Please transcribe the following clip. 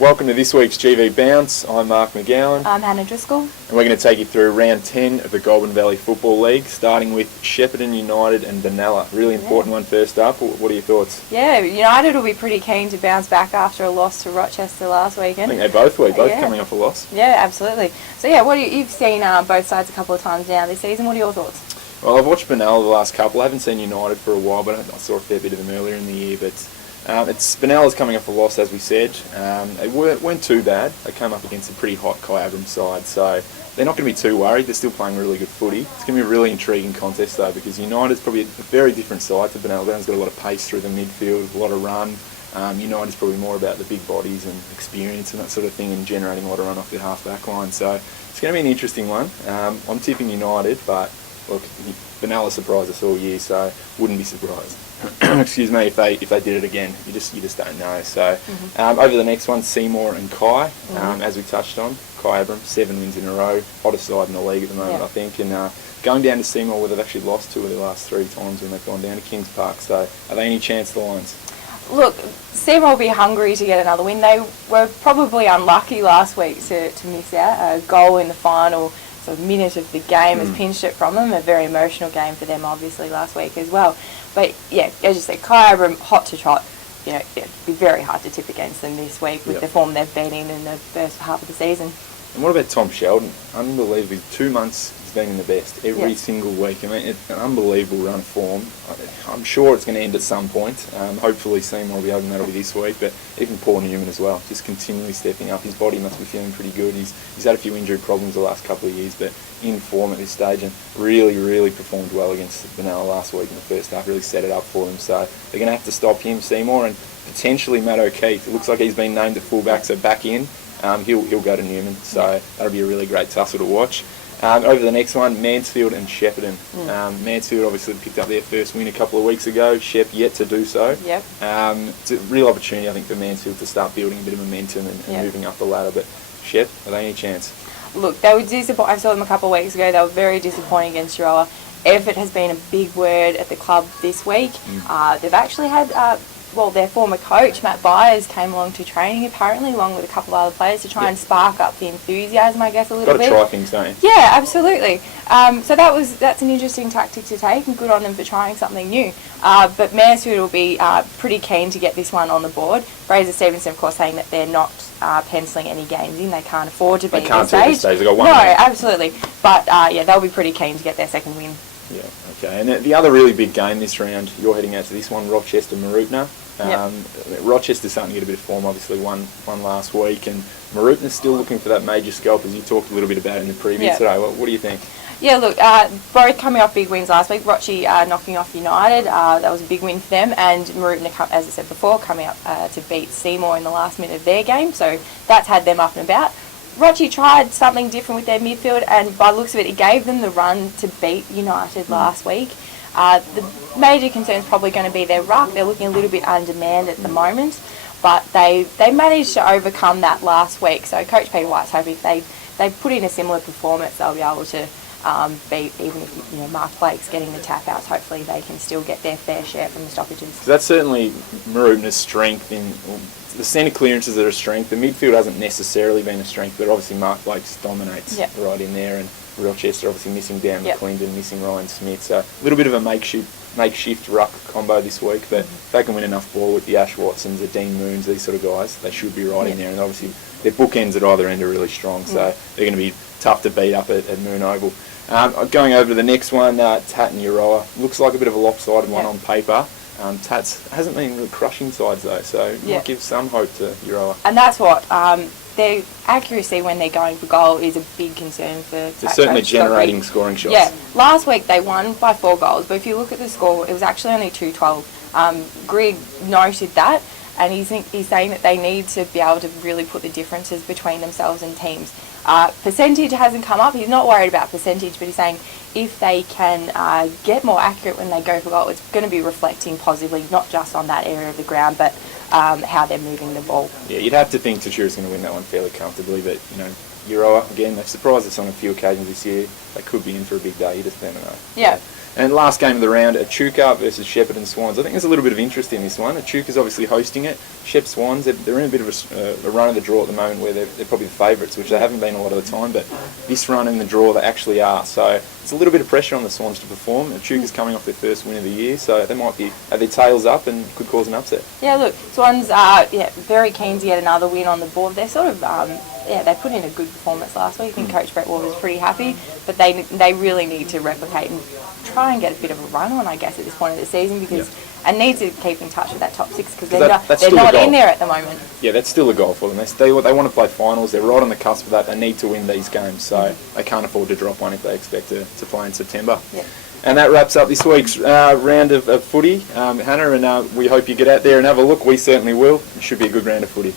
Welcome to this week's GV Bounce. I'm Marc McGowan. I'm Hannah Driscoll. And we're going to take you through round 10 of the Goulburn Valley Football League, starting with Shepparton United and Benalla. Really important one first up. What are your thoughts? Yeah, United will be pretty keen to bounce back after a loss to Rochester last weekend. I think they both were, coming off a loss. Yeah, absolutely. So yeah, you've seen both sides a couple of times now this season. What are your thoughts? Well, I've watched Benalla the last couple. I haven't seen United for a while, but I saw a fair bit of them earlier in the year. But Benalla's coming off a loss, as we said. They weren't too bad. They came up against a pretty hot Kyabram side, so they're not going to be too worried. They're still playing really good footy. It's going to be a really intriguing contest, though, because United's probably a very different side to Benalla. Benall's got a lot of pace through the midfield, a lot of run. United's probably more about the big bodies and experience and that sort of thing, and generating a lot of run off their half-back line. So it's going to be an interesting one. I'm tipping United, but look, Benalla surprised us all year, so wouldn't be surprised. Excuse me, if they did it again. You just don't know. So over the next one, Seymour and Kai, as we touched on. Kyabram, 7 wins in a row, hottest side in the league at the moment, I think. And going down to Seymour, where they've actually lost 2 of their last 3 times when they've gone down to Kings Park. So are they any chance, the Lions? Look, Seymour will be hungry to get another win. They were probably unlucky last week to miss out. A goal in the final sort of minute of the game has pinched it from them. A very emotional game for them, obviously, last week as well. But yeah, as you said, Kyabram, hot to trot. It'd be very hard to tip against them this week with the form they've been in the first half of the season. And what about Tom Sheldon? Unbelievable. 2 months he's been in the best every single week. I mean, it's an unbelievable run of form. I'm sure it's going to end at some point. Hopefully Seymour will be hoping that'll be this week, but even Paul Newman as well, just continually stepping up. His body must be feeling pretty good. He's had a few injury problems the last couple of years, but in form at this stage, and really performed well against Benalla last week in the first half, really set it up for them. So they're going to have to stop him, Seymour, and potentially Matt O'Keefe. It looks like he's been named at fullback, so back in. He'll go to Newman, so that'll be a really great tussle to watch. Over the next one, Mansfield and Shepparton. Mansfield obviously picked up their first win a couple of weeks ago. Shep yet to do so. It's a real opportunity, I think, for Mansfield to start building a bit of momentum and moving up the ladder. But Shep, are they any chance? Look, they were disappointing. I saw them a couple of weeks ago. They were very disappointing against Euroa. Effort has been a big word at the club this week. They've actually had their former coach, Matt Byers, came along to training apparently, along with a couple of other players, to try and spark up the enthusiasm, I guess, a little bit. Got to try things, don't you? Yeah, absolutely. So that's an interesting tactic to take, and good on them for trying something new. But Mansfield will be pretty keen to get this one on the board. Fraser Stevenson, of course, saying that they're not penciling any games in. They can't afford to be at this stage. They've got one. No, absolutely. But they'll be pretty keen to get their second win. Yeah, okay. And the other really big game this round, you're heading out to this one, Rochester-Mooroopna. Rochester's starting to get a bit of form, obviously won last week, and Mooroopna's still looking for that major scalp, as you talked a little bit about in the preview today. What do you think? Yeah, look, both coming off big wins last week. Roche knocking off United, that was a big win for them, and Mooroopna, as I said before, coming up to beat Seymour in the last minute of their game, so that's had them up and about. Roche tried something different with their midfield, and by the looks of it, it gave them the run to beat United last week. The major concern is probably going to be their ruck. They're looking a little bit undermanned at the moment, but they managed to overcome that last week. So Coach Peter White's hoping if they put in a similar performance, they'll be able to beat, even if Mark Blake's getting the tap outs. Hopefully they can still get their fair share from the stoppages. So that's certainly Mooroopna's strength. In the centre clearances are a strength. The midfield hasn't necessarily been a strength, but obviously Mark Blake dominates right in there, and Rochester obviously missing Dan McClendon, missing Ryan Smith. So a little bit of a makeshift ruck combo this week, but if they can win enough ball with the Ash Watsons, the Dean Moons, these sort of guys, they should be right in there. And obviously their bookends at either end are really strong, so they're going to be tough to beat up at Moon Oval. Going over to the next one, Tat and Euroa. Looks like a bit of a lopsided one on paper. Tats hasn't been really crushing sides though, so might give some hope to Euroa. And that's what their accuracy when they're going for goal is a big concern for Tats. They're certainly generating scoring shots. Yeah, last week they won by 4 goals, but if you look at the score, it was actually only 2-12. Grigg noted that, and he's saying that they need to be able to really put the differences between themselves and teams. Percentage hasn't come up. He's not worried about percentage, but he's saying if they can get more accurate when they go for goal, it's going to be reflecting positively, not just on that area of the ground, but how they're moving the ball. Yeah, you'd have to think Tatura's going to win that one fairly comfortably, but Euroa, again, they've surprised us on a few occasions this year. They could be in for a big day. You just don't know. Yeah. And last game of the round, Echuca versus Shepparton Swans. I think there's a little bit of interest in this one. Echuca's obviously hosting it. Shep Swans, they're in a bit of a run of the draw at the moment where they're probably the favourites, which they haven't been a lot of the time, but this run in the draw they actually are. So it's a little bit of pressure on the Swans to perform. Echuca's coming off their first win of the year, so they might have their tails up and could cause an upset. Yeah, look, Swans are very keen to get another win on the board. They're sort of they put in a good performance last week. I think Coach Brett Ward was pretty happy, but they really need to replicate and try and get a bit of a run on, I guess, at this point of the season, because and need to keep in touch with that top six, because they're not in there at the moment. Yeah, that's still a goal for them. They want to play finals. They're right on the cusp of that. They need to win these games, so they can't afford to drop one if they expect to play in September. Yeah. And that wraps up this week's round of footy, Hannah, and we hope you get out there and have a look. We certainly will. It should be a good round of footy.